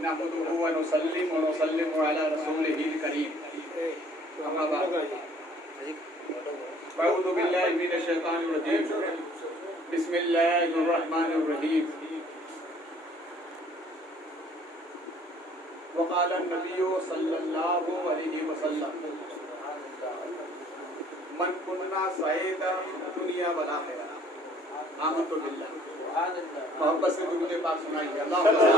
نحمده ونصلي ونسلم على رسوله الكريم أما بعد أعوذ بالله من الشيطان الرجيم بسم الله الرحمن الرحيم وقال النبي صلى الله عليه وسلم من كنا سعيدا في الدنيا والآخرة آمنت بالله محبت سے درود پاک سنائیے اللهم صل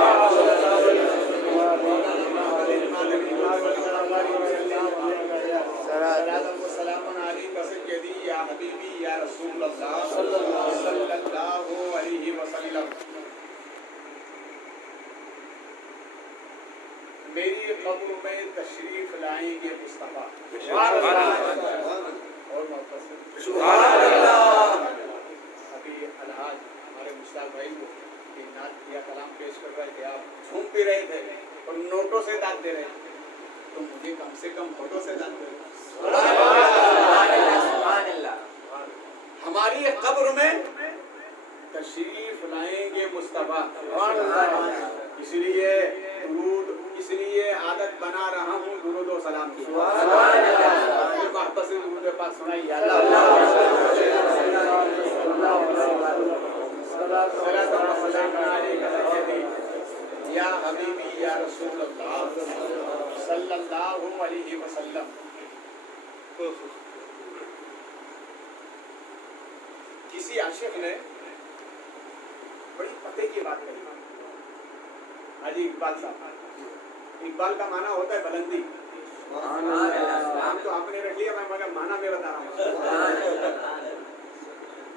على سيدي يا حبيبي يا رسول الله صلى الله عليه وسلم. میری قبر میں تشریف لائیں گے مصطفیٰ اور محبت سے سبحان اللہ. ابھی الحاج ہمارے مشتاق بھائی کو نعت یا کلام پیش کر رہے تھے, آپ جھوم بھی رہے تھے اور نوٹوں سے داد دے رہے تھے, تو مجھے کم سے کم ہوٹوں سے داد دے رہے. ہماری قبر میں تشریف لائیں گے مصطفیٰ, اس لیے درود, اس لیے عادت بنا رہا ہوں درود و سلام کی. محبت سے درود پاک سنائیے. یا حبیبی یا رسول اللہ صلی اللہ علیہ وسلم. کسی عاشق نے بڑی پتے کی بات کہی. حاجی اقبال صاحب, اقبال کا معنی ہوتا ہے بلندی. نام تو آپ نے رکھ لیا, میں مگر معنی میں بتا رہا ہوں.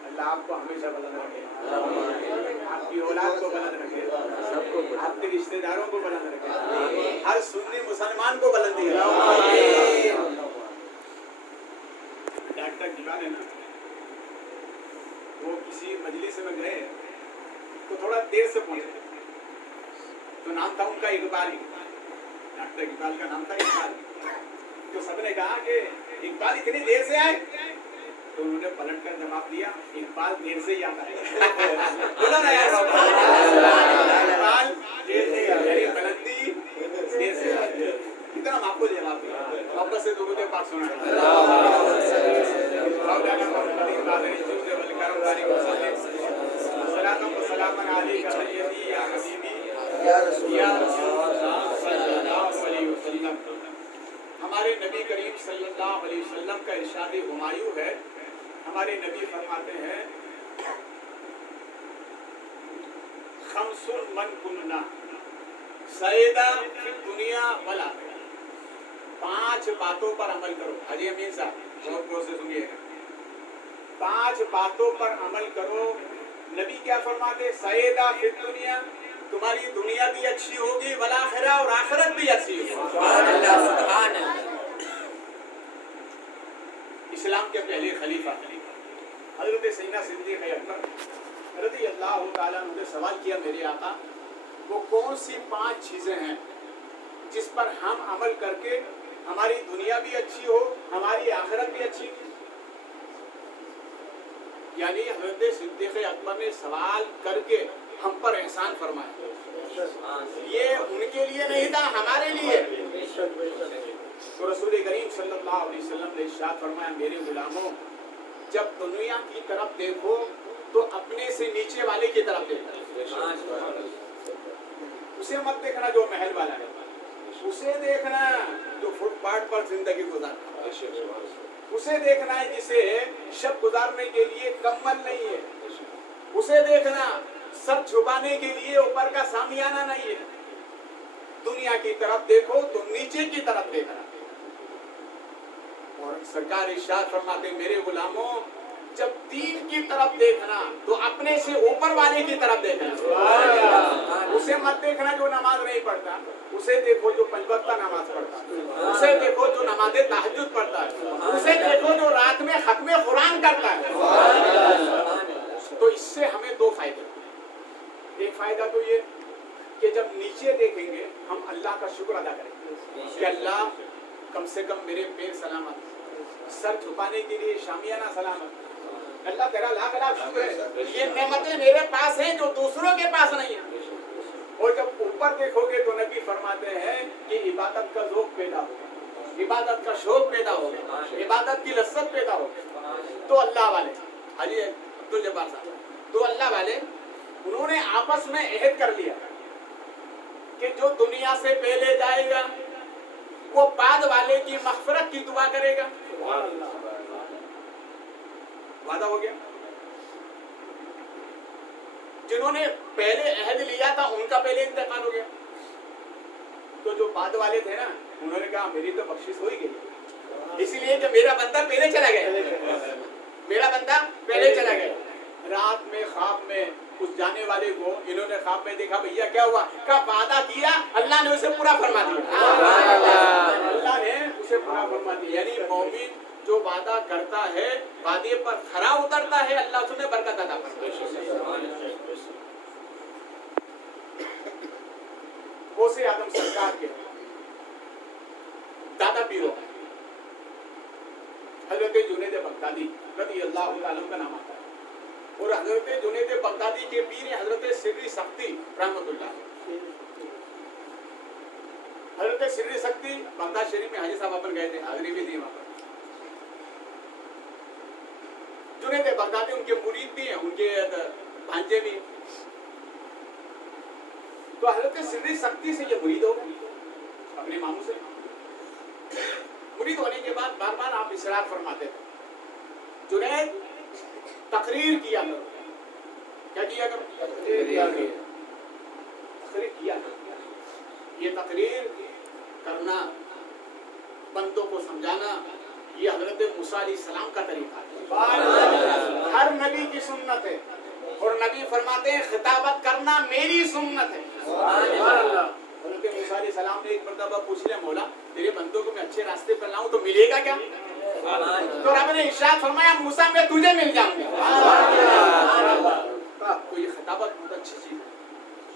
اللہ آپ کو ہمیشہ بلند رکھے, آپ کی اولاد کو بلند رکھے, آپ کے رشتہ داروں کو بلند رکھے, ہر سنی مسلمان کو بلندی ہے. ڈاکٹر اقبال ہے نا, وہ کسی مجلس میں گئے تو تھوڑا دیر سے پہنچے, تو نام تھا ان کا اقبال. ڈاکٹر اقبال کا نام تھا اقبال. تو سب نے کہا کہ اقبال اتنی دیر سے آئے, تو انہوں نے پلٹ کر جواب دیا اقبال دیر سے ہی آتا ہے. اقبال میری بلندی دیر سے آتی ہے. اتنا آپ کو جواب دیا. محبت سے درود پاک سنائیں. سلام علیکم سیدی یا حبیبی یا رسول اللہ صلی اللہ علیہ وسلم. ہمارے نبی کریم صلی اللہ علیہ وسلم کا ارشاد ہمایوں ہے. ہمارے نبی فرماتے ہیں خمس من کننا سعیدا فی الدنیا والآخرہ. 5 باتوں پر عمل کرو. حاجی امین صاحب بہت غور سے سنیے. 5 باتوں پر عمل کرو. نبی کیا فرماتے؟ سعیدا فی الدنیا, تمہاری دنیا بھی اچھی ہوگی, والآخرہ, اور آخرت بھی اچھی ہوگی. سبحان اللہ سبحان اللہ. اسلام کے پہلے خلیفہ حضرت سیدنا صدیق اکبر رضی اللہ تعالیٰ عنہ نے سوال کیا, میرے آقا وہ کون سی 5 چیزیں ہیں جس پر ہم عمل کر کے ہماری دنیا بھی اچھی ہو, ہماری آخرت بھی اچھی ہو؟ یعنی حضرت صدیق اکبر نے سوال کر کے ہم پر احسان فرمایا. یہ ان کے لیے نہیں تھا, ہمارے لیے. تو رسول کریم صلی اللہ علیہ وسلم نے ارشاد فرمایا, میرے غلاموں جب دنیا کی طرف دیکھو تو اپنے سے نیچے والے کی طرف دیکھنا. اسے مت دیکھنا جو محل والا ہے, اسے دیکھنا جو فٹ پاتھ پر زندگی گزارتا ہے, اسے دیکھنا ہے جسے شب گزارنے کے لیے کمبل نہیں ہے, اسے دیکھنا سب چھپانے کے لیے اوپر کا سامیانہ نہیں ہے. دنیا کی طرف دیکھو تو نیچے کی طرف دیکھنا. اور سرکار ارشاد فرماتے میرے غلاموں جب دین کی طرف دیکھنا تو اپنے سے اوپر والے کی طرف دیکھنا. اسے مت دیکھنا جو نماز نہیں پڑھتا, اسے دیکھو جو 5 وقت نماز پڑھتا ہے, اسے دیکھو جو نماز تہجد پڑھتا ہے, اسے دیکھو جو رات میں ختم قرآن کرتا ہے. تو اس سے ہمیں 2 فائدے. ایک فائدہ تو یہ کہ جب نیچے دیکھیں گے ہم اللہ کا شکر ادا کریں گے کہ اللہ کم سے کم میرے پیر سلامت, سر چھپانے کے لیے شامیانہ سلامت. اللہ تیرا لاکھ لاکھ شکر ہے, یہ نعمتیں میرے پاس ہیں جو دوسروں کے پاس نہیں ہیں. इबादत का ज़ौक़ पैदा होगा, इबादत का शौक पैदा होगा, इबादत की लज्जत पैदा होगी, तो अल्लाह वाले हाजी अब्दुल जब्बार साहब, तो अल्लाह वाले उन्होंने आपस में अहद कर लिया कि जो दुनिया से पहले जाएगा वो बाद वाले की मग़फ़िरत की दुआ करेगा। वादा हो गया। जिन्होंने पहले अहद लिया था उनका पहले इंतकाल हो गया, तो जो बाद वाले थे ना उन्होंने कहा मेरी तो बख्शिश हो ही गई, इसलिए कि मेरा बंदा पहले चला गया, मेरा बंदा पहले चला गया। रात में ख्वाब में उस जाने वाले को इन्होंने ख्वाब में देखा, भैया क्या हुआ? का वादा किया, अल्लाह ने उसे पूरा फरमा दिया, अल्लाह ने उसे पूरा फरमा दिया। यानी मोमिन जो वादा करता है, वादे पर खरा उतरता है, अल्लाह उसमें बरकत अता फरमाता है। गौसे आदम सरकार के दादा पीरो हजरत जुनैद बगदादी रज़ी अल्लाह अन्हु का नाम आता है, और हजरत जुनैद बगदादी के पीर हजरत सिर्री सख्ती रहमतुल्लाह। हजरत सिर्री सख्ती बगदाद शरीफ में हाजी साहब अपन गए थे, हाजिरी भी थी वहां पर। जुनैद बगदादी उनके मुरीद भी हैं, उनके भांजे भी। तो हजरत सिर्री सख्ती से ये मुरीद हो गए अपने मामू से। मुरीद होने के बाद बार बार आप इसरार फरमाते थे, जुनैद तकरीर किया करो। क्या किया करो? तकरीर किया करो। ये तकरीर करना, बंदों को समझाना, ये हजरत मूसा अलैहिस्सलाम का तरीका है, हर नबी की सुन्नत है। और नबी फरमाते हैं खिताबत करना मेरी सुन्नत है। हजरत मूसा अलैहिस्सलाम ने एक मर्तबा पूछ लिया, मौला तेरे बंदों को मैं अच्छे रास्ते पर लाऊं तो मिलेगा क्या? तो रब ने इरशाद फरमाया, मूसा मैं तुझे मिल जाऊंगा। तो ये खिताबत बहुत अच्छी चीज है,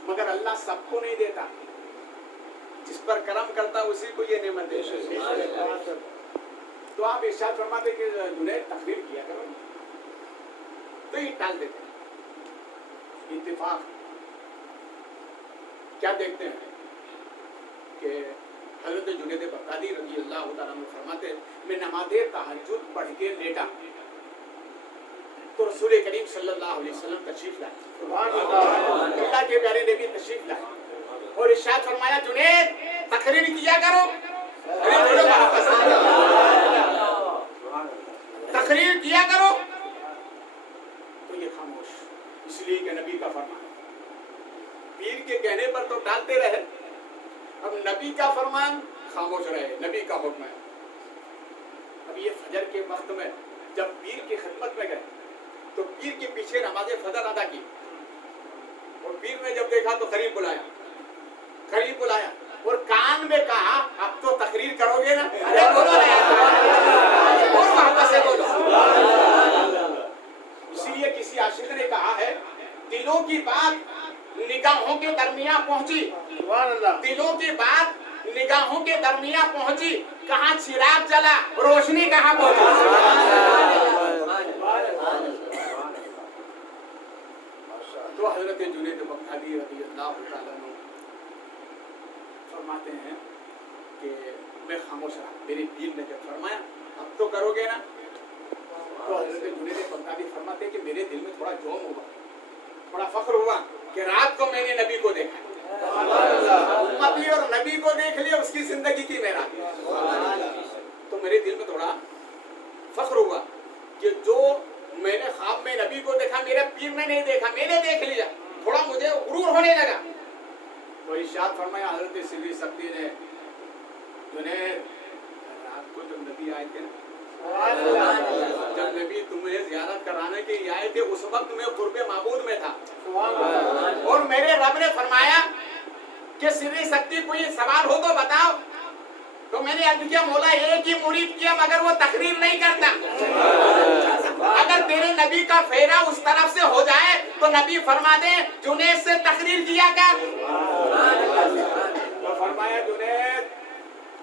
मगर अल्लाह सबको नहीं देता, जिस पर करम करता उसी को ये नेमत देता है। तो आप इरशाद फरमाते कि जुनैद तकरीर किया करो, तो ये टाल देते हैं। इत्तेफाक क्या देखते हैं कि हज़रत जुनैद बगदादी रज़ी अल्लाह तआला अन्हु फरमाते, मैं नमाज़े तहज्जुद पढ़ के लेटा तो रसूल करीम सल्लल्लाहु अलैहि वसल्लम तशरीफ लाए, सुभान अल्लाह, अल्लाह के प्यारे नबी तशरीफ लाए और इरशाद फरमाया, जुनैद तकरीर किया करो। अरे बोलो तकरीर किया करो, तो ये खामोश, इसलिए कि नबी का फरमान। पीर के कहने पर तो डालते रहे, अब नबी का फरमान खामोश रहे, नबी का हुक्म है। अब ये फजर के वक्त में जब पीर की खिदमत में गए तो पीर के पीछे नमाज फजर अदा की, और पीर ने जब देखा तो करीब बुलाया, करीब बुलाया और कान में कहा, अब तो तकरीर करोगे ना? अरे बोलो ना यार, और वापस से बोलो। इसीलिए किसी आशिक ने कहा है, दिलों की बात निगाहों के दरमियान पहुंची, दिलों की बात निगाहों के दरमियान पहुंची, कहाँ चिराग जला, रोशनी कहाँ पहुंची। तो हजरत जुनैद बगदादी रज़ी अल्लाह तआला अन्हु फरमाते हैं कि मैं खामोश रहा, मेरे पीर ने जब फरमाया अब तो करोगे ना, तो हजरत जुनैद बगदादी फरमाते हैं कि मेरे दिल में थोड़ा जोम हुआ, थोड़ा फख्र हुआ कि रात को मैंने नबी को देखा, उम्मती और नबी को देख लिया, उसकी जिंदगी की मेरा, तो मेरे दिल में थोड़ा फख्र हुआ कि जो मैंने ख्वाब में नबी को देखा, मेरे पीर ने नहीं देखा, मैंने देख लिया, थोड़ा मुझे गुरूर होने लगा। तो इरशाद फरमाया हजरत सिर्री सख्ती ने, जुनैद रात को जब नबी आए थे, जब नबी तुम्हें ज़ियारत कराने के लिए आए थे, उस वक्त मैं कुर्बे माबूद में था, और मेरे रब ने फरमाया कि सिर्री सख्ती कोई सवाल हो तो बताओ। तो मैंने अर्ज किया, मौला एक ही मुरीद किया मगर वो तकरीर नहीं करता, अगर तेरे नबी का फेरा उस तरफ से हो जाए तो नबी फरमा दे जुनैद से तकरीर किया कर। तो फरमाया, जुनैद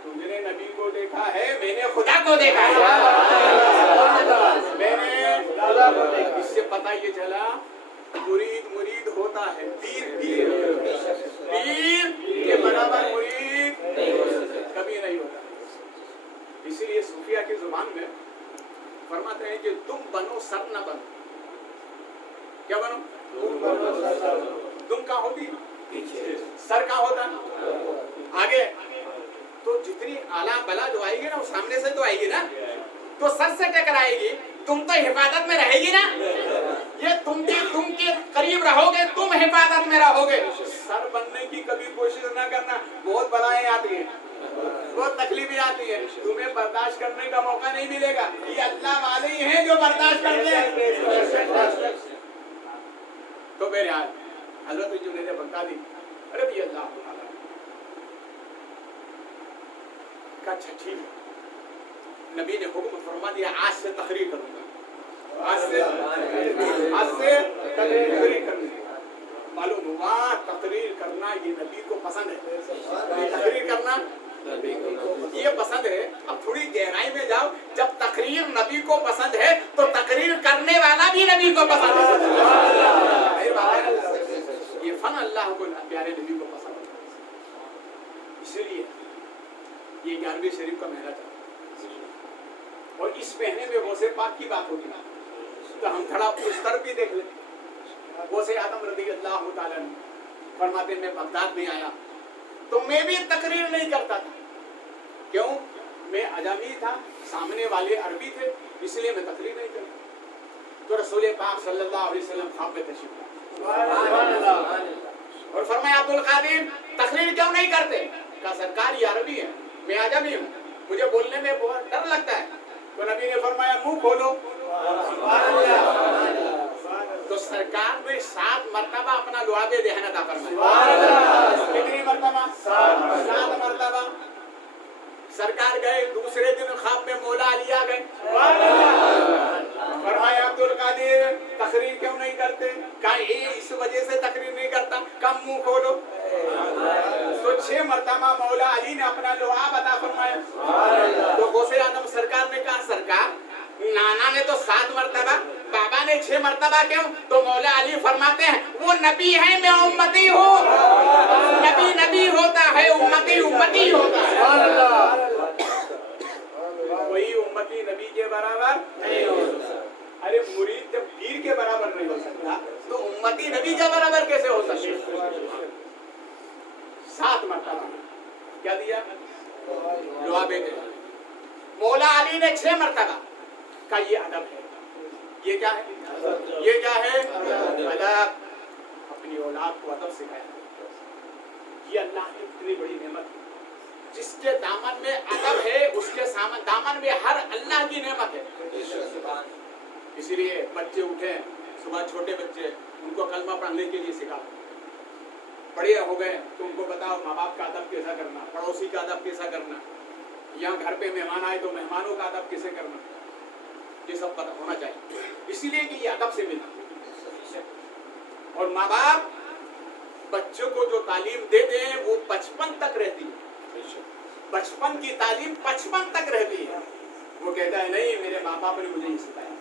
तुमने नबी को देखा है, मैंने खुदा को देखा है, मैंने, इससे पता ये चला मुरीद मुरीद होता है, पीर पीर, पीर के बराबर मुरीद नहीं हो सकता। सर कहाँ होता है? आगे। तो जितनी आला बला जो आएगी ना वो सामने से तो आएगी ना, तो सर से टकराएगी, तुम तो हिफाजत में रहेगी ना। ये तुम के करीब रहोगे, तुम हिफाजत में रहोगे। सर बनने की कभी कोशिश ना करना, बहुत बलाएं आती हैं, बहुत तकलीफें आती हैं, तुम्हें बर्दाश्त करने का मौका नहीं मिलेगा। ये अल्लाह वाले ही हैं जो बर्दाश्त करते हैं। तो मेरे हाल हजरत जुनैद बगदादी रज़ी अल्लाह ताला का, अच्छा ठीक है, नबी ने हुक्म फरमा दिया आज से तकरीर करूंगा, आज से तकरीर करनी। मालूम हुआ तकरीर करना ये नबी को पसंद है, तकरीर करना ये पसंद है। अब थोड़ी गहराई में जाओ, जब तकरीर नबी को पसंद है तो तकरीर करने वाला भी नबी को पसंद है। ये फन अल्लाह को प्यारे नबी को पसंद है, इसलिए ये 11वीं शरीफ का महीना चला और इस महीने में गौसे पाक की बात होगी, तो हम थोड़ा उस तरफ भी देख लें। गौसे आदम रज़ी अल्लाह ताला फरमाते मैं बगदाद में आया तो मैं भी तकरीर नहीं करता था, क्यों? मैं अजमी था, सामने वाले अरबी थे, इसलिए मैं तकरीर नहीं करता। तो रसूल पाक सल्लल्लाहु अलैहि वसल्लम ख्वाब में तशरीफ लाए और फरमाया अब्दुल कादिर तकरीर क्यों नहीं करते? कहा सरकार ये अरबी है, मैं अजमी हूँ, मुझे बोलने में बहुत डर लगता है। तो नबी ने फरमाया मुंह खोलो। तो सरकार ने 7 मरतबा अपना लुआबे देहना था फरमाया। कितनी मरतबा? 7 मरतबा। सरकार गए, दूसरे दिन ख्वाब में मौला अली आ गए, फरमाया अब्दुल कादिर तकरीर क्यों नहीं करते? कहा इस वजह से तकरीर नहीं करता। कम मुंह खोलो। तो 6 मरतबा मौला अली ने अपना लुआब अता फरमाया। तो गौसे आदम सरकार ने कहा सरकार नाना ने तो 7 मरतबा, बाबा ने 6 मरतबा क्यों? तो मौला अली फरमाते हैं वो नबी है, मैं उम्मती हूँ। नबी नबी होता है, उम्मती उम्मती होता है। कोई उम्मती नबी के बराबर नहीं हो सकता। अरे मुरीद जब पीर के बराबर नहीं हो सकता तो उम्मती नबी के बराबर कैसे हो सकता? 7 मरतबा क्या दिया? लुआबे दे। मौला अली ने 6 मरतबा का ये अदब है। ये क्या है? ये क्या है? अदब। अपनी औलाद को अदब सिखाया। ये अल्लाह की इतनी बड़ी नेमत है। जिसके दामन में अदब है उसके दामन में हर अल्लाह की नेमत है। इसीलिए बच्चे उठे सुबह, छोटे बच्चे, उनको कलमा पढ़ने के लिए सिखाओ। बड़े हो गए तो उनको बताओ माँ बाप का अदब कैसा करना, पड़ोसी का अदब कैसा करना, यहाँ घर पे मेहमान आए तो मेहमानों का अदब कैसे करना, ये सब पता होना चाहिए। इसीलिए कि ये अदब से मिला। और माँ बाप बच्चों को जो तालीम दे दें वो 55 तक रहती है। बचपन की तालीम 55 तक रहती है। वो कहता है नहीं मेरे माँ बाप ने मुझे ये सिखाया।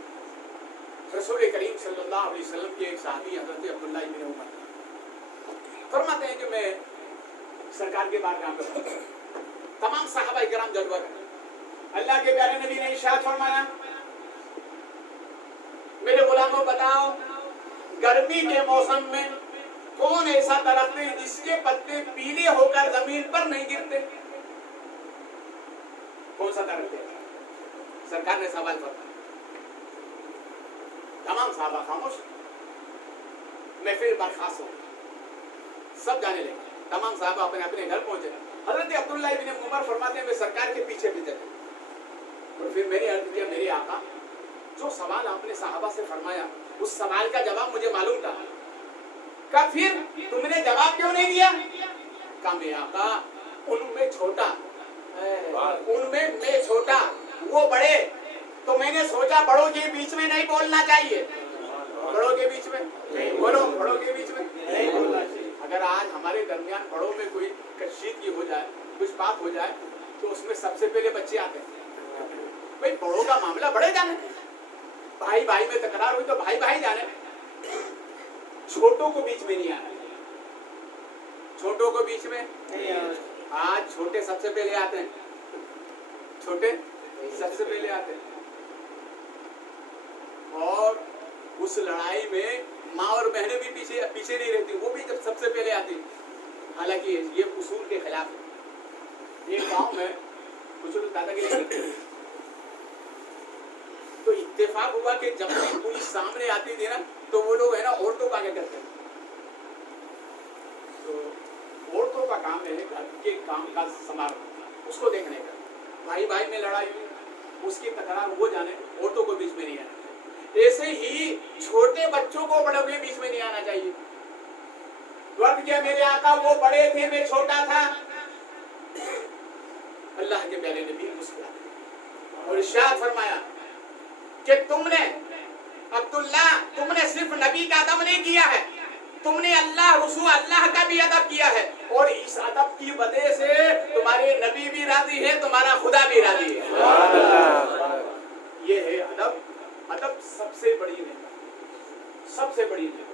रसूल करीम सल्लल्लाहु अलैहि वसल्लम के एक साहबी हज़रत अब्दुल्लाह इब्न उमर फरमाते हैं कि मैं सरकार के बारे में तमाम सहाबा किराम जलवा कर अल्लाह के प्यारे नबी ने इरशाद फरमाया मेरे गुलामों बताओ गर्मी के मौसम में कौन ऐसा दरख्त है जिसके पत्ते पीले होकर जमीन पर नहीं गिरते? कौन सा दरख्त है? सरकार ने सवाल किया। तमाम साहबा खामोश, महफिल बर्खास्त हो, सब जाने लगे। तमाम साहबा अपने अपने घर पहुंचे। हजरत अब्दुल्लाह इब्न उमर फरमाते हैं मैं सरकार के पीछे पीछे और फिर मैंने अर्ज किया मेरे आका जो सवाल आपने साहबा से फरमाया उस सवाल का जवाब मुझे मालूम था। का फिर तुमने जवाब क्यों नहीं दिया? का मेरे आका उनमें छोटा, उनमें मैं छोटा, वो बड़े, तो मैंने सोचा बड़ों के बीच में नहीं बोलना चाहिए। बड़ों के बीच में नहीं बोलो, बड़ों के बीच में नहीं बोलना चाहिए। अगर आज हमारे दरमियान बड़ों में कोई कशीदगी हो जाए, कुछ बात हो जाए, तो उसमें सबसे पहले बच्चे आते हैं। भाई बड़ों का मामला बड़े जाने, भाई भाई में तकरार हुई तो भाई भाई जाने, छोटों को बीच में नहीं आना। छोटों को बीच में नहीं आना। आज छोटे सबसे पहले आते हैं, छोटे सबसे पहले आते हैं। और उस लड़ाई में माँ और बहनें भी पीछे पीछे नहीं रहती, वो भी जब सबसे पहले आती। حالانکہ یہ اصول کے خلاف ہے. ایک گاؤں میں کچھ لوگ دادا گیری کرتے ہیں تو اتفاق ہوا کہ جب بھی پولیس سامنے آتی تھی نا تو وہ لوگ ہے نا عورتوں کا آگے کرتے ہیں. تو عورتوں کا کام ہے گھر کے کام کا سنبھالنا, اس کو دیکھنے کا. بھائی بھائی میں لڑائی ہوئی, اس کی تکرار وہ جانے, عورتوں کو بیچ میں نہیں آنا. ایسے ہی چھوٹے بچوں کو بڑوں کے بیچ میں نہیں آنا چاہیے. وقت کیا میرے آقا وہ بڑے تھے میں چھوٹا تھا. اللہ کے پیارے نبی مسکرائے اور ارشاد فرمایا کہ تم نے عبداللہ تم نے صرف نبی کا ادب نہیں کیا ہے, تم نے اللہ رسول اللہ کا بھی ادب کیا ہے, اور اس ادب کی وجہ سے تمہارے نبی بھی راضی ہے, تمہارا خدا بھی راضی ہے. یہ ہے ادب. ادب سب سے بڑی نعمت, سب سے بڑی نعمت.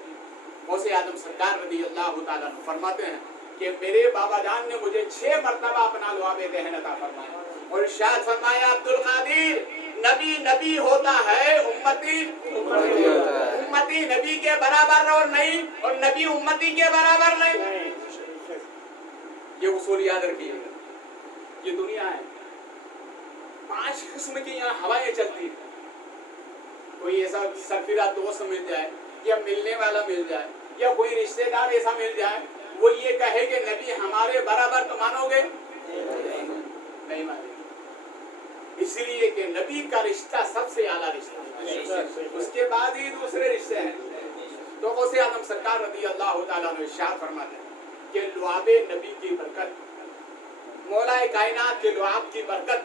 غوث اعظم سرکار رضی اللہ تعالیٰ عنہ فرماتے ہیں کہ میرے بابا جان نے مجھے 6 مرتبہ اپنا لعاب دہن عطا فرمایا اور ارشاد فرمایا عبد القادر نبی نبی ہوتا ہے, امتی امتی نبی کے برابر اور نہیں, اور نبی امتی کے برابر نہیں. یہ اصول یاد رکھیے. یہ دنیا ہے 5 قسم کی یہاں ہوائیں چلتی ہیں. کوئی ایسا سرفراہ دوست مل جائے یا ملنے والا مل جائے یا کوئی رشتہ دار ایسا مل جائے, وہ یہ کہے کہ نبی ہمارے برابر تو مانو گے نہیں مانیں گے. اس لیے کہ نبی کا رشتہ سب سے اعلیٰ رشتہ ہے, اس کے بعد ہی دوسرے رشتے ہیں. تو غوث اعظم سرکار رضی اللہ تعالیٰ عنہ ارشاد فرماتے ہیں کہ لعاب نبی کی برکت, مولا کائنات کے لعاب کی برکت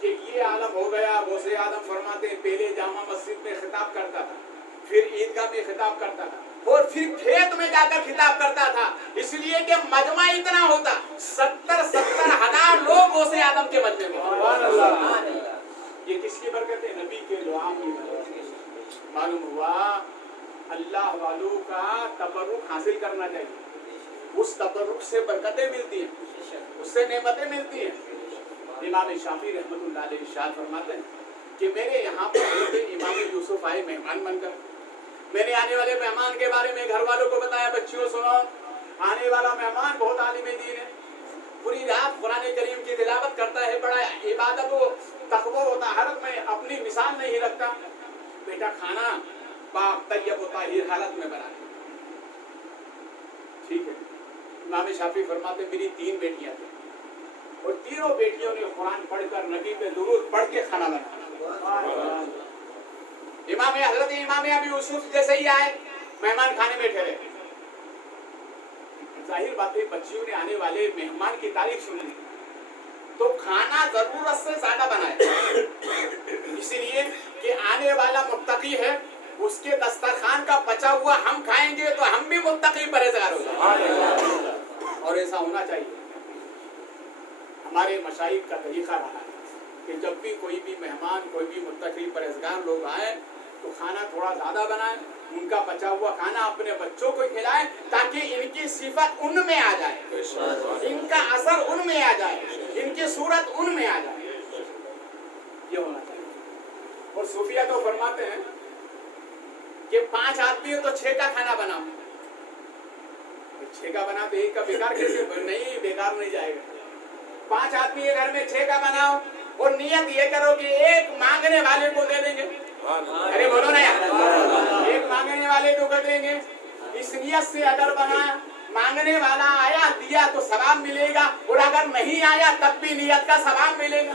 کہ یہ عالم ہو گیا. غوث اعظم فرماتے ہیں پہلے جامع مسجد میں خطاب کرتا تھا, پھر عیدگاہ میں خطاب کرتا تھا, اور پھر کھیت میں جا کر خطاب کرتا تھا. اس لیے کہ مجمع اتنا ہوتا, 70 ہزار لوگ غوث اعظم کے مجمع میں. یہ کس کی برکت ہے؟ نبی کے لعاب کی برکت. معلوم ہوا اللہ والوں کا تبرک حاصل کرنا چاہیے. اس تبرک سے برکتیں ملتی ہیں, اس سے نعمتیں ملتی ہیں. امام شافعی رحمۃ اللہ علیہ ارشاد فرماتے ہیں کہ میرے یہاں پر امام یوسف آئے مہمان بن کر. میں نے آنے والے مہمان کے بارے میں گھر والوں کو بتایا, بچیوں سنو, آنے والا مہمان بہت عالم دین ہے, پوری رات قرآن کریم کی تلاوت کرتا ہے, بڑا عبادت و تقوی و طہارت میں اپنی مثال نہیں رکھتا. بیٹا کھانا پاک طیب و طاہر حالت میں بنا. ٹھیک ہے. امام شافعی فرماتے میری 3 بیٹیاں تھیں اور تینوں بیٹیوں نے قرآن پڑھ کر نبی پہ درود پڑھ کے کھانا بنایا. حضرت امام ابی یوسف جیسے ہی آئے, مہمان کھانے میں ٹھہرے. ظاہر بات ہے بچیوں نے آنے والے مہمان کی تعریف سنی تو کھانا ضرورت سے زیادہ بنایا, اس لیے کہ آنے والا متقی ہے, اس کے دسترخوان کا بچا ہوا ہم کھائیں گے تو ہم بھی متقی پرہیزگار ہو جائیں گے. اور ایسا ہونا چاہیے. ہمارے مشائخ کا طریقہ رہا ہے کہ جب بھی کوئی بھی مہمان, کوئی بھی متقی پرہیزگار لوگ آئیں تو کھانا تھوڑا زیادہ بنائیں, ان کا بچا ہوا کھانا اپنے بچوں کو کھلائیں تاکہ ان کی صفت ان میں آ جائے, ان کا اثر ان میں آ جائے, ان کی صورت ان میں آ جائے. یہ ہونا چاہیے. اور صوفیہ تو فرماتے ہیں کہ 5 آدمی ہو تو 6 کا کھانا بناؤ. 6 کا بنا تو 1 کا بیکار کیسے؟ نہیں, بیکار نہیں جائے گا. 5 آدمی کے گھر میں 6 کا بناؤ اور نیت یہ کرو کہ 1 مانگنے والے کو دے دیں گے. ارے بولو نا یار, 1 مانگنے والے کو دیں گے. اس نیت سے اگر بنایا, مانگنے والا آیا دیا تو ثواب ملے گا, اور اگر نہیں آیا تب بھی نیت کا ثواب ملے گا.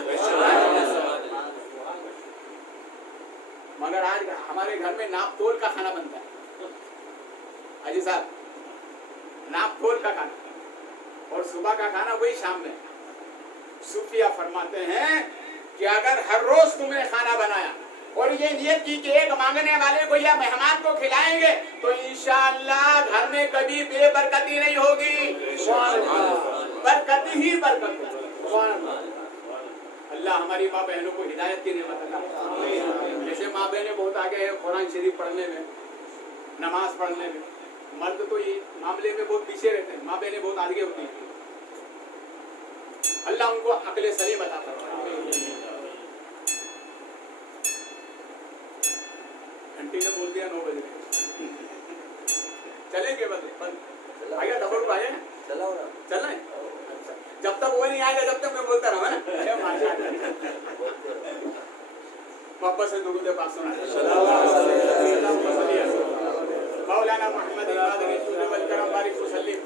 مگر آج ہمارے گھر میں ناپ تول کا کھانا بنتا ہے. حاجی صاحب, ناپ تول کا کھانا, اور صبح کا کھانا وہی شام میں. صوفیہ فرماتے ہیں کہ اگر ہر روز تم نے کھانا بنایا اور یہ نیت کی کہ 1 مانگنے والے کو یا مہمان کو کھلائیں گے تو انشاءاللہ گھر میں کبھی بے برکتی نہیں ہوگی, برکت ہی برکت. اللہ ہماری ماں بہنوں کو ہدایت کی نعمت عطا فرمائے. جیسے ماں بہنیں بہت آگے ہیں قرآن شریف پڑھنے میں, نماز پڑھنے میں, مرد تو یہ معاملے میں بہت پیچھے رہتے ہیں, ماں بہنیں بہت آگے ہوتی ہیں. اللہ ان کو عقل سلیم عطا فرمائے. گھنٹی نے بول دیا 9 بجے چلیں گے, بس آگے دبر آئے. लगता है मैं बोलता रहा ना। वापस से दुरूद पाक सुनाए। मौलाना मोहम्मद इमादनी सूरज वल करम बारिक वसल्लम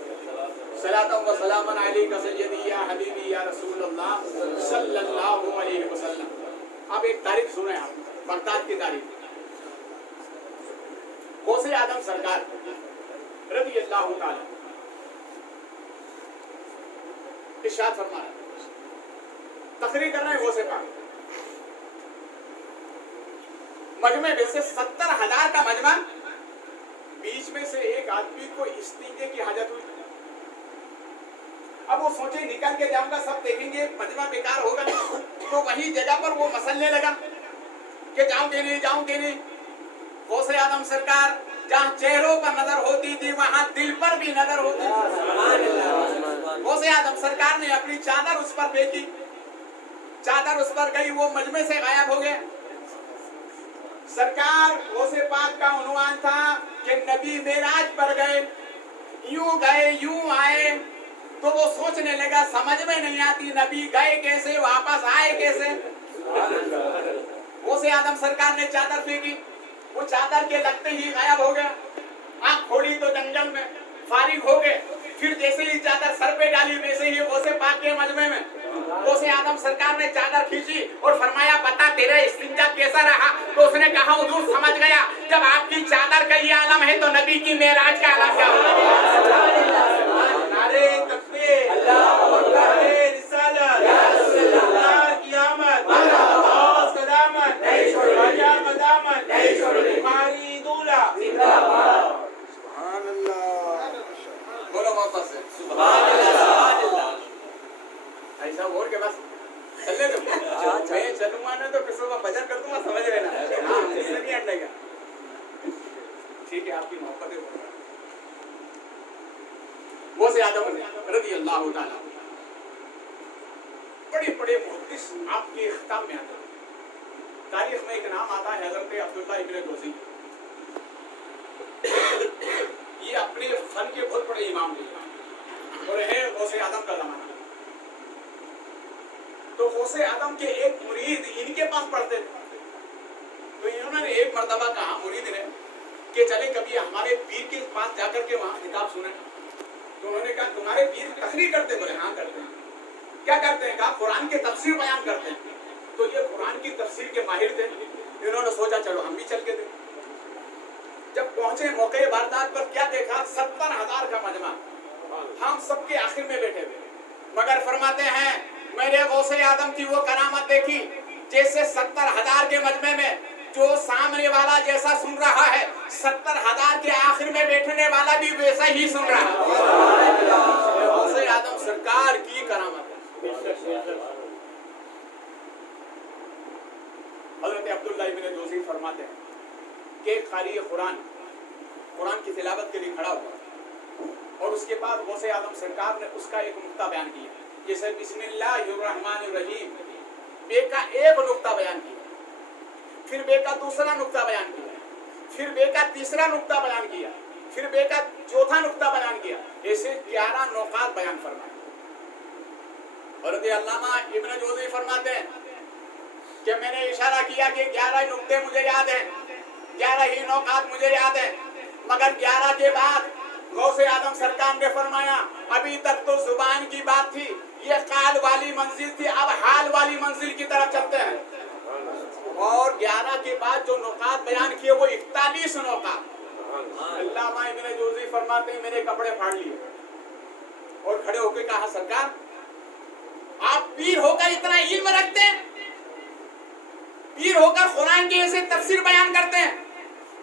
सलातम व सलामन अलैका सय्यदी या हबीबी या रसूल अल्लाह सल्लल्लाहु अलैहि वसल्लम। अब एक तारीख सुने आप, बगदाद की तारीख। गौसे आदम सरकार रज़ी अल्लाह ताला इरशाद फरमा रहे, तकरीर कर रहे हैं गौसे पाक। मजमे में से 70,000 का मजमा, बीच में से एक आदमी को इस्तींजे की हाजत हुई। अब वो सोचे निकल के जाऊंगा, सब देखेंगे मजमा बेकार होगा, तो वही जगह पर वो मसलने लगा कि जाऊंगे नहीं। गौसे आदम सरकार जहाँ चेहरों पर नजर होती थी वहाँ दिल पर भी नजर होती थी। गौसे आदम सरकार ने अपनी चादर उस पर फेंकी, चादर उस पर गई, वो मजमे से गायब हो गया। सरकार गौसे पाक का उन्वान था कि नबी मेराज पर गए, यूं आए। तो वो सोचने लगा, समझ में नहीं आती नबी गए कैसे, वापस आए कैसे। गौसे आदम सरकार ने चादर फेंकी, वो चादर के लगते ही गायब हो गया। आंख खोली तो जंगल में, फारिग हो गए। फिर जैसे ही चादर सर पे डाली वैसे ही गौसे पाक के मजमे में गौसे आदम सरकार ने चादर खींची और फरमाया, बता तेरा इस्तिंजा कैसा रहा। तो उसने कहा, हुजूर समझ गया, जब आपकी चादर का ये आलम है तो नबी की मेराज का आलम क्या होगा। नारे तकबीर, अल्लाहु अकबर, रिसालत, या रसूल अल्लाह की आमद, आवाज़ कदामत, नहीं छोड़ो, राजा कदामत, नहीं छोड़ो, बुखारी दूल्हा जिंदाबाद। सुभान अल्लाह, बोलो वापस से सुभान अल्लाह। ऐसा और के बस चलने दो, मैं चलूंगा ना तो किसी को भजन कर दूंगा, समझ रहे ना। हाँ, इससे नहीं हटनेगा। ठीक है, आपकी मोहब्बत है। वो से आदम रज़ी अल्लाह ताला बड़े मुहद्दिस आपके खिताब में आते हैं। तारीख में एक नाम आता है हज़रत अब्दुल्लाह इब्न जोज़ी। ये अपने फन के बहुत बड़े इमाम थे और है गौसे आदम का जमाना। तो गौसे आदम के एक मुरीद इनके पास पढ़ते थे। तो इन्होंने एक मर्तबा कहा मुरीद ने कि चले कभी हमारे पीर के पास जाकर के वहाँ किताब सुने। तो उन्होंने कहा, तुम्हारे पीर तकरीर करते? बोले हाँ करते हैं। क्या करते हैं? कहा कुरान के तफसीर बयान करते हैं। तो ये कुरान की तफसीर के माहिर थे। इन्होंने सोचा चलो हम भी चल के देखें। जब पहुंचे मौके वारदात पर क्या देखा, 70,000 का मजमा, हम सबके आखिर में बैठे हुए। मगर फरमाते हैं मैंने गौसे आदम की वो करामत देखी, जैसे 70,000 के मजमे में जो सामने वाला जैसा सुन रहा है, 70,000 के आखिर में बैठने वाला भी वैसा ही सुन रहा है। गौसे आदम सरकार की करामत है। हज़रत अब्दुल्लाह इब्न जोज़ी फरमाते हैं कि क़ारी कुरान की तिलावत के लिए खड़ा हुआ और उसके बाद गौसे आदम सरकार ने उसका एक नुक्ता बयान किया, जैसे बिस्मिल्लाहिर्रहमानिर्रहीम, बे का एक नुक्ता बयान किया, फिर बे का दूसरा नुक्ता बयान किया, फिर बे का तीसरा नुक्ता बयान किया, फिर बे का चौथा नुक्ता बयान किया। ऐसे 11 नुकात बयान फरमाए। हज़रत अल्लामा इब्न जोज़ी फरमाते हैं कि मैंने इशारा किया कि 11 नुक्ते मुझे याद हैं, 11 ही नुकात मुझे याद हैं, मगर 11 के बाद गौसे आदम सरकार ने फरमाया अभी तक तो जुबान की बात थी, ये काल वाली मंजिल थी, अब हाल वाली मंजिल की तरफ चलते हैं। और 11 के बाद जो नुकात बयान किए वो 41 नुकात। अल्लामा इब्न जोज़ी फरमाते हैं मैंने कपड़े फाड़ लिए और खड़े होकर कहा, सरकार आप पीर होकर इतना इल्म रखते हैं, पीर होकर कुरान की ऐसे तफसीर बयान करते हैं।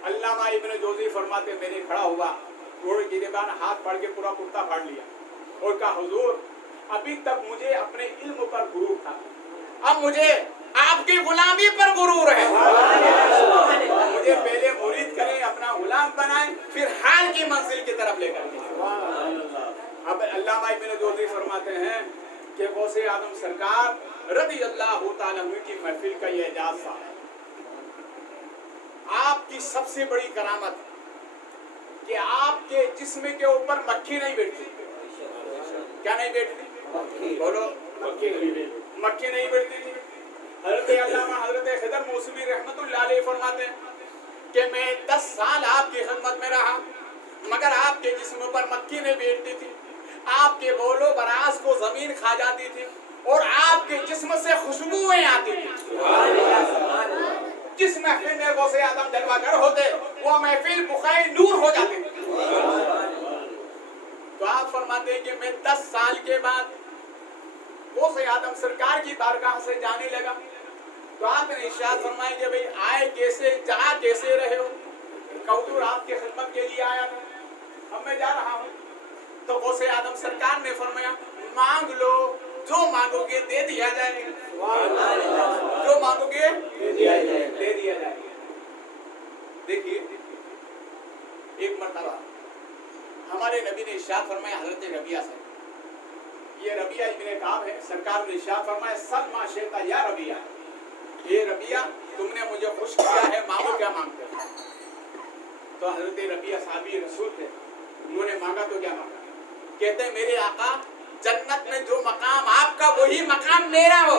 अल्लामा इब्न जोज़ी फरमाते मैंने खड़ा हुआ, थोड़ी गिरेबान हाथ पड़ के पूरा कुर्ता फाड़ लिया और कहा, हुजूर अभी तक मुझे अपने इल्म पर गुरूर था, अब मुझे आपकी गुलामी पर गुरूर है। मुझे पहले मुरीद करें, अपना गुलाम बनाएं, फिर हाल की मंजिल की तरफ लेकर। अब अल्लामा इब्न जोज़ी फरमाते हैं कि गौसे आदम सरकार रज़ी अल्लाह ताला अन्हु की महफिल का ये एजाज था। आपकी सबसे बड़ी करामत कि आपके जिस्म के ऊपर मक्खी नहीं बैठती, क्या नहीं बैठती? बोलो, मक्खी नहीं बैठती थी। हजरत अल्लामा हजरत खिदर मौसवी रहमतुल्लाह अलैह फरमाते हैं कि मैं 10 साल आपकी खिदमत में रहा, मगर आपके जिस्म पर मक्खी नहीं बैठती थी। आपके बोलो बरास को जमीन खा जाती थी और आपके जिस्म से खुशबुएं आती थी। जिस महफिल में गौसे आदम जलवागर होते वो महफिल बुखाए नूर हो जाती थी। तो आप फरमाते हैं कि मैं 10 साल के बाद गौसे आदम सरकार की बारगाह से जाने लगा, तो आपने इरशाद फरमाया कि भाई आए कैसे, जा कैसे रहे हो? हुजूर आपकी खिदमत के लिए आया था, अब मैं जा रहा हूँ। तो गौसे आदम सरकार ने फरमाया मांग लो, जो मांगोगे दे दिया जाएगा, जो मांगोगे दे दिया जाएगा। देखिए एक मरतबा हमारे नबी ने इरशाद फरमाया हजरत रबिया से, ये रबिया इब्ने काब है, सरकार ने इरशाद फरमाया सल मा शेता या रबिया, ये रबिया तुमने मुझे खुश किया है, मांगो क्या मांगते हो? तो हजरत रबिया साहबी रसूल थे, उन्होंने मांगा तो क्या मांगा? कहते हैं मेरे आका जन्नत में जो मकाम आपका वही मकाम मेरा हो।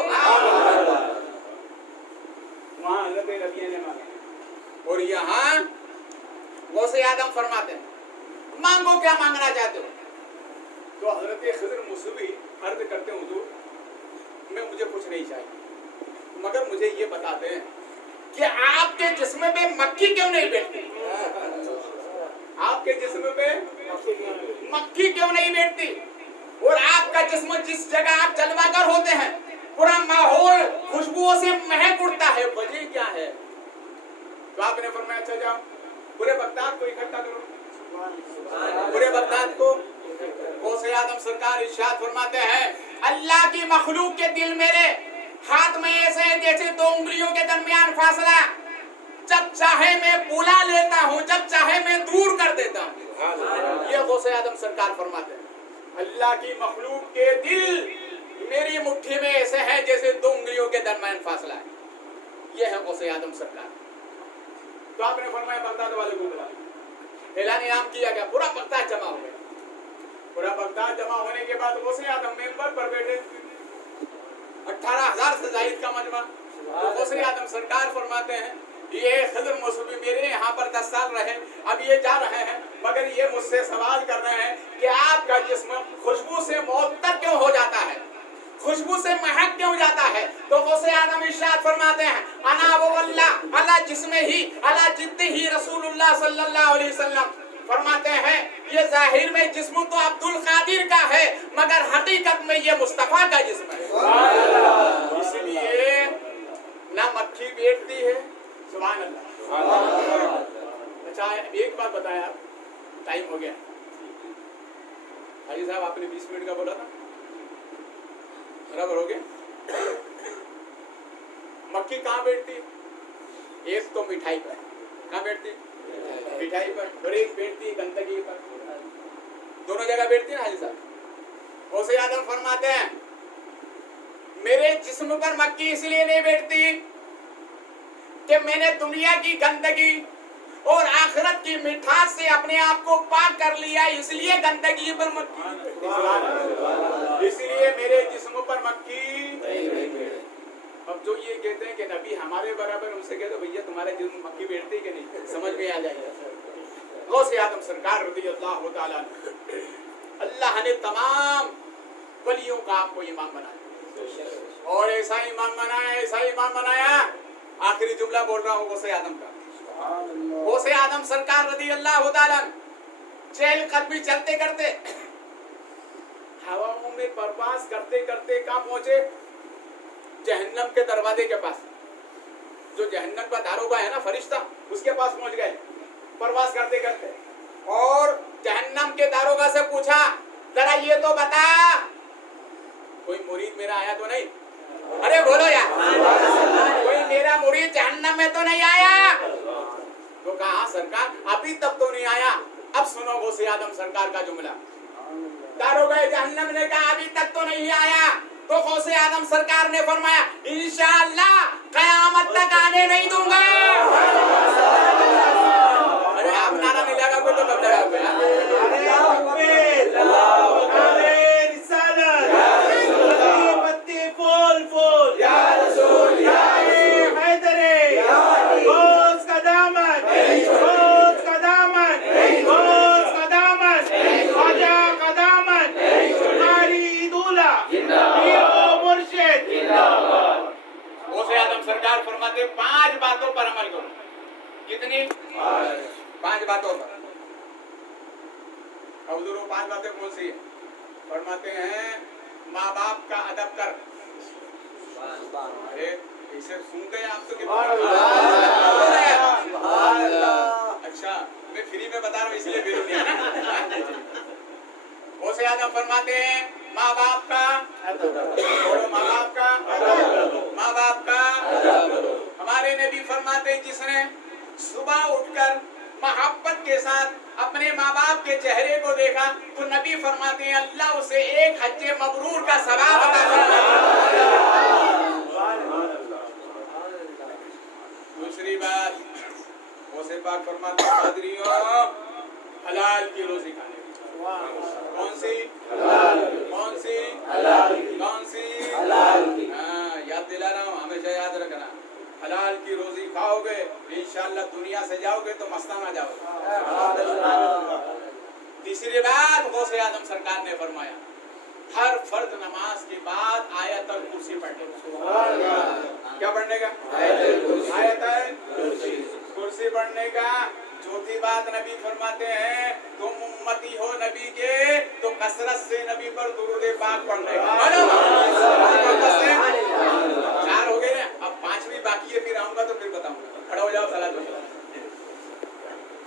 वहाँ हजरत रबिया ने मांगा। और यहाँ गौसे आदम फरमाते हैं मांगो क्या मांगना चाहते हो? तो हजरत खिज़र मुसवी अर्ज करते हैं हुजूर मैं मुझे कुछ नहीं चाहिए, मगर मुझे ये बताते हैं कि आपके जिस्म पे मक्खी क्यों नहीं बैठती? आपके जिस्म पे मक्खी क्यों नहीं बैठती? और आपका जिस्म जिस जगह आप जलवागर होते हैं पूरा माहौल खुशबुओं से महक उठता है, वजह क्या है? तो आपने फरमाया अच्छा जाओ पूरे बगदाद को इकट्ठा करो, पूरे बगदाद को। गौसे आदम सरकार इरशाद फरमाते हैं अल्लाह की मखलूक के दिल मेरे हाथ में ऐसे है जैसे दो उंगलियों के दरमियान फासला, जब चाहे मैं बुला लेता हूँ, जब चाहे मैं दूर कर देता हूँ। ये गौसे आदम सरकार फरमाते हैं अल्लाह की मखलूक के दिल मेरी मुट्ठी में ऐसे है जैसे दो उंगलियों के दरमियान फासला है। ये है गौसे आदम सरकार। तो आपने फरमाया बगदाद वाले को बुला, ऐलान इनाम किया गया, पूरा बगदाद जमा हो गया। पूरा बगदाद जमा होने के बाद गौसे आदम मेंबर पर बैठे, 18,000 से जायद का मजमा। तो गौसे आदम सरकार फरमाते हैं ये खिज़र मौसवी मेरे यहाँ पर 10 साल रहे, अब ये जा रहे हैं, मगर ये मुझसे सवाल कर रहे हैं कि आपका जिस्म खुशबू से मुअत्तर क्यों हो जाता है, खुशबू से महक क्यों जाता है? तो गौसे आदम इरशाद फरमाते हैं अना वो अल्लाह अला जिस्मे ही अला जिद्दी ही रसूलुल्लाह सल्लल्लाहु अलैहि वसल्लम फरमाते हैं ये जाहिर में जिस्म तो अब्दुल कादिर का है, मगर हकीकत में ये मुस्तफा का जिस्म है। इसलिए ना मक्खी बैठती है, सुभान अल्लाह। अच्छा एक बात बताया, टाइम हो गया। हाजी साहब आपने 20 मिनट का बोला था, बराबर हो गया। मक्खी कहाँ बैठती? एक तो मिठाई पर, कहाँ बैठती? मिठाई पर, और एक बैठती गंदगी पर। दोनों जगह बैठती है ना हाजी साहब। गौसे आदम फरमाते हैं मेरे जिस्म पर मक्खी इसलिए नहीं बैठती कि मैंने दुनिया की गंदगी और आखिरत की मिठास से अपने आप को पाक कर लिया, इसलिए गंदगी पर मक्खी, इसलिए मेरे जिस्म पर मक्खी। अब जो ये कहते हैं कि नबी हमारे बराबर, उनसे कहते भैया तुम्हारे जिस्म मक्खी बैठती कि नहीं, समझ में आ जाएगा। गौसे आदम सरकार रज़ी अल्लाह तआला अल्लाह ने तमाम वलियों का आपको इमाम बनाया, और ऐसा इमाम बनाया, ऐसा इमाम बनाया। आखिरी जुमला बोल रहा हूँ गौसे आदम का। गौसे आदम सरकार रज़ी अल्लाह तआला चहल कदमी चलते करते हवाओं में परवास करते करते कहाँ पहुंचे? जहन्नम के दरवाजे के पास। जो जहन्नम का दारोगा है ना फरिश्ता, उसके पास पहुंच गए परवास करते करते, और जहन्नम के दारोगा से पूछा जरा ये तो बता कोई मुरीद मेरा आया तो नहीं? अरे बोलो यार, कोई मेरा मुरीद जहन्नम में तो नहीं आया? तो कहा सरकार अभी तक तो नहीं आया। अब सुनो गौसे आदम सरकार का जुमला। दारोगा जहन्नम ने कहा अभी तक तो नहीं आया, तो गौसे आदम सरकार ने फरमाया इंशाअल्लाह क़यामत तक आने नहीं दूंगा। अरे आप नारा नहीं लगाओगे तो कब लगाओगे? 5 बातों पर। हुजूर वो 5 बातें कौन सी है? फरमाते हैं माँ बाप का अदब कर। अरे इसे सुनते हैं आप तो अच्छा मैं फ्री में बता रहा हूँ इसलिए फिर नहीं है ना। गौसे आजम फरमाते हैं माँ बाप का माँ बाप का माँ बाप का। हमारे नबी फरमाते हैं जिसने सुबह उठकर मोहब्बत के साथ अपने माँ बाप के चेहरे को देखा तो नबी फरमाते हैं अल्लाह उसे 1 हज्जे मबरूर का सवाब अता फरमाएगा। दूसरी बात गौसे पाक फरमाते हैं पादरियों हलाल की रोजी खाने। कौन सी? कौन सी? कौन सी? याद दिला रहा हूँ, हमेशा याद रखना। हलाल की रोजी खाओगे इंशाअल्लाह दुनिया से जाओगे तो मस्ताना जाओगे। तीसरी बात गौसे आजम सरकार ने फरमाया हर फर्ज नमाज के बाद आयतल कुर्सी पढ़ने का। क्या पढ़ने का? आयतल कुर्सी पढ़ने का। चौथी बात नबी फरमाते हैं तुम उम्मती हो नबी के तो कसरत से नबी पर दुरूद पाक पढ़ने का।